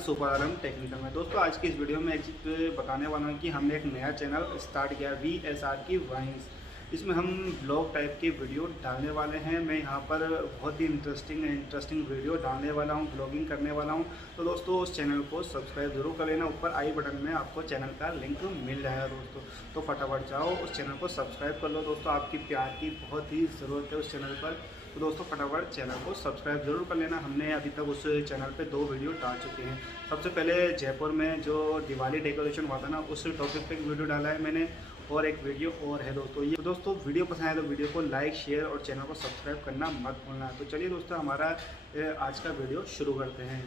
सुपरआलम टेक्निकल में। दोस्तों आज की इस वीडियो में एक चीज़ बताने वाला हूँ कि हमने एक नया चैनल स्टार्ट किया VSR की वाइन्स। इसमें हम ब्लॉग टाइप की वीडियो डालने वाले हैं। मैं यहाँ पर बहुत ही इंटरेस्टिंग वीडियो डालने वाला हूँ, ब्लॉगिंग करने वाला हूँ। तो दोस्तों उस चैनल को सब्सक्राइब जरूर कर लेना। ऊपर आई बटन में आपको चैनल का लिंक मिल जाएगा दोस्तों, तो फटाफट जाओ उस चैनल को सब्सक्राइब कर लो। दोस्तों आपकी प्यार की बहुत ही ज़रूरत है उस चैनल पर, तो दोस्तों फटाफट चैनल को सब्सक्राइब जरूर कर लेना। हमने अभी तक उस चैनल पे 2 वीडियो डाल चुके हैं। सबसे पहले जयपुर में जो दिवाली डेकोरेशन हुआ था ना, उस टॉपिक पे एक वीडियो डाला है मैंने, और एक वीडियो और है दोस्तों। ये दोस्तों वीडियो पसंद आए तो वीडियो को लाइक, शेयर और चैनल को सब्सक्राइब करना मत भूलना। तो चलिए दोस्तों हमारा आज का वीडियो शुरू करते हैं।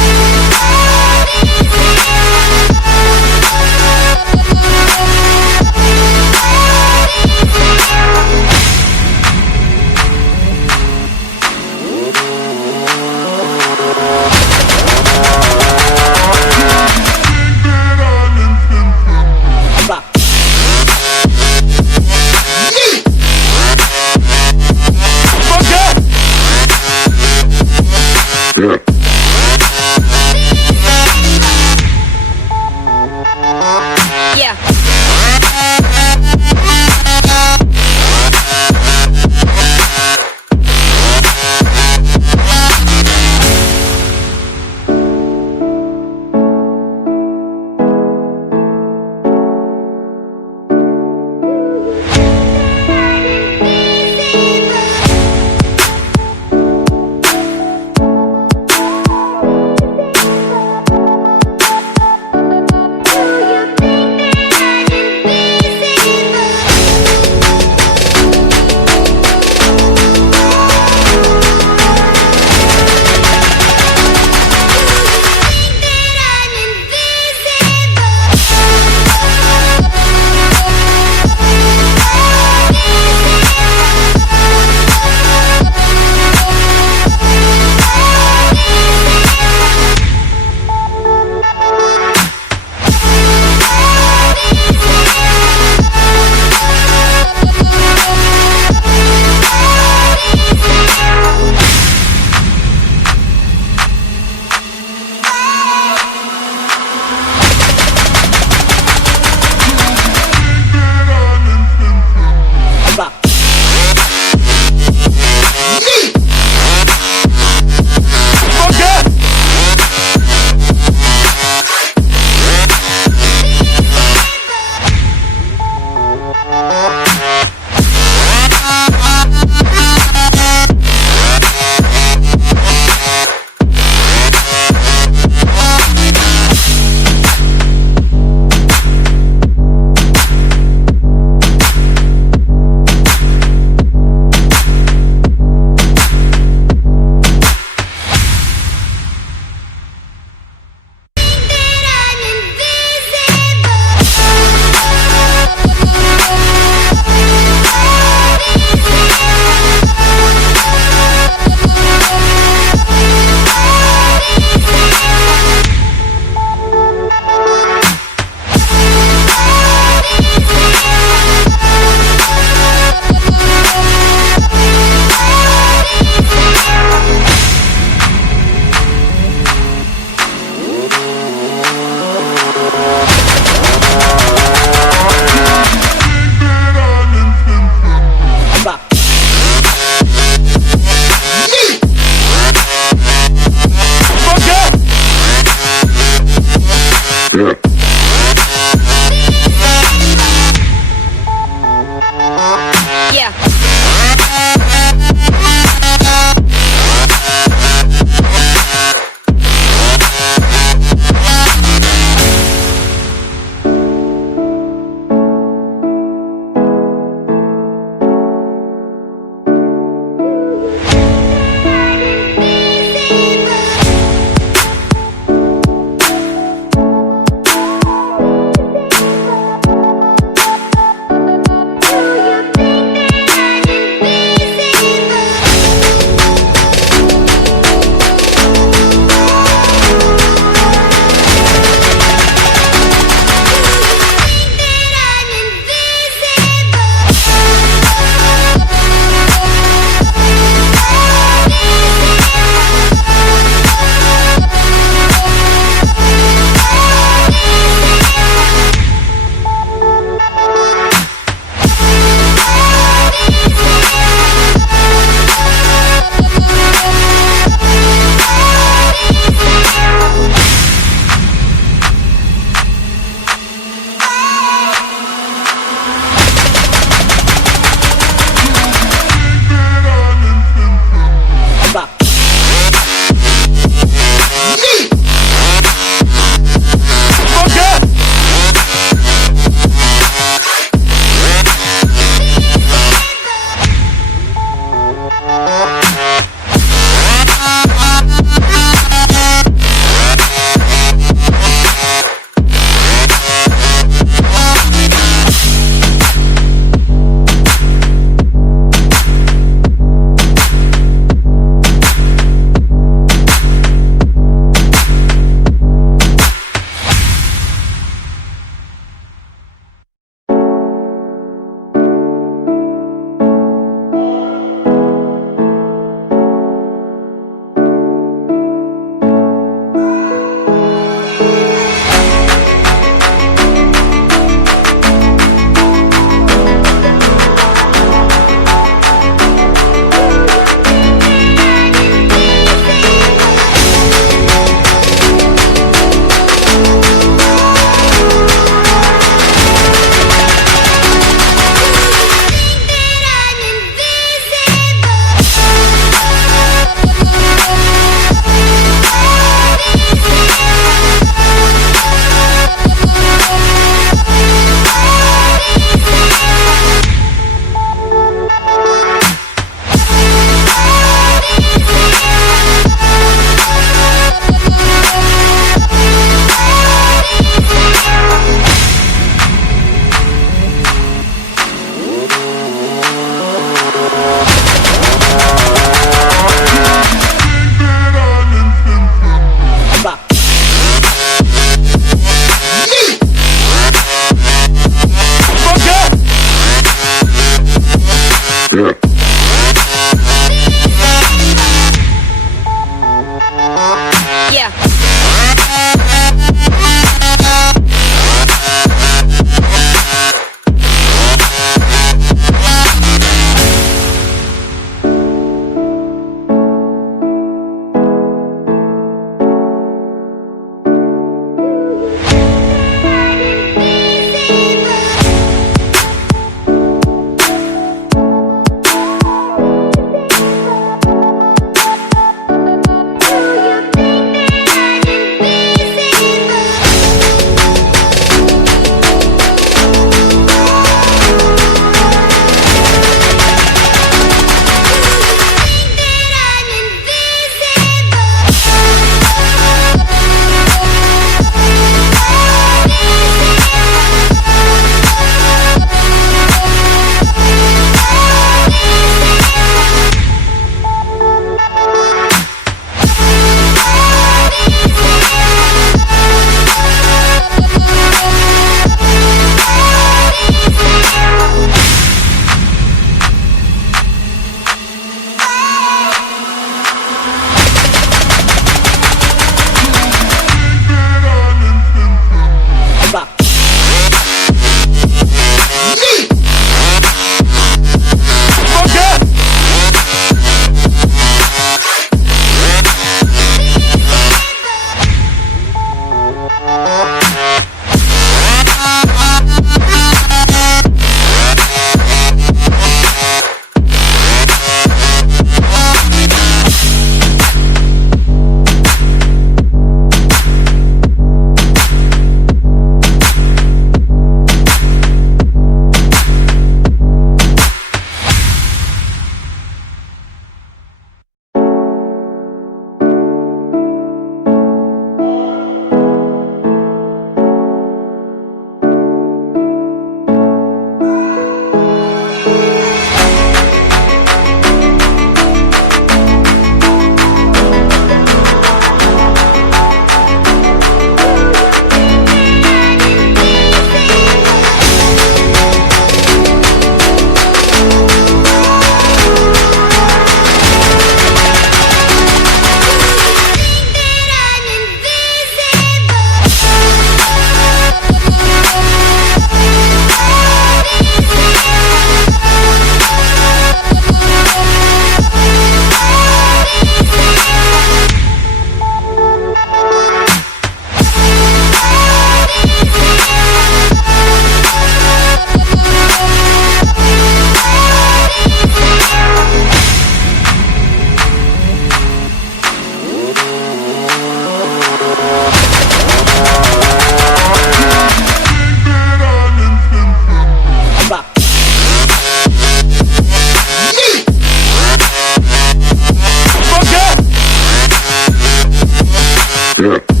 Yeah.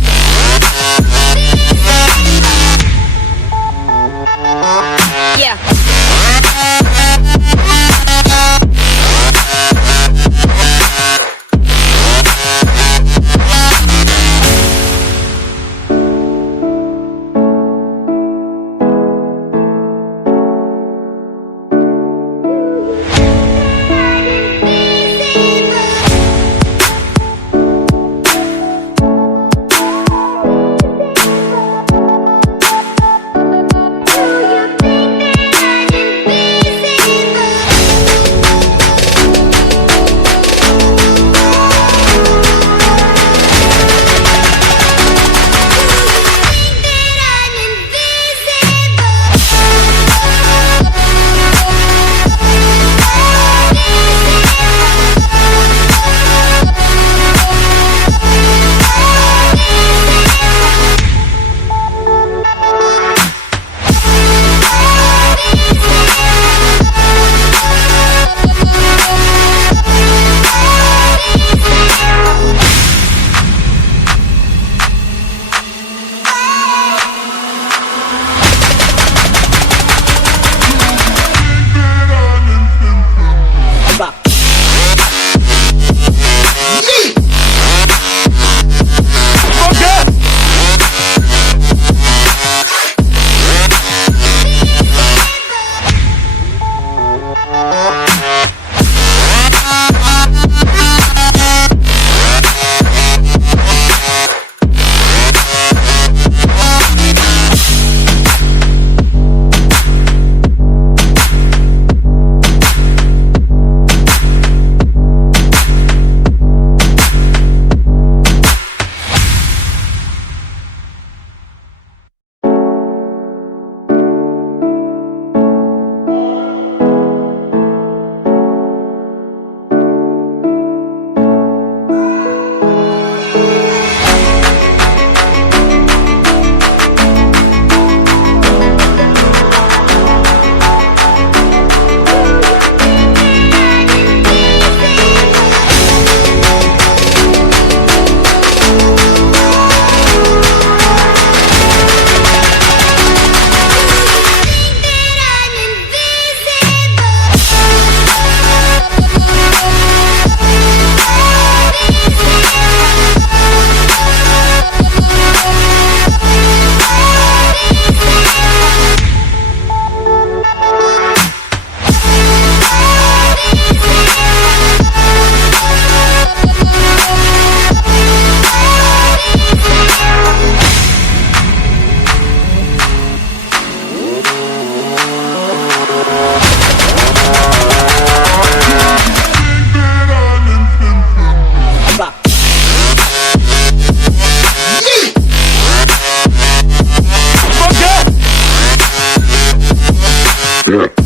Yeah.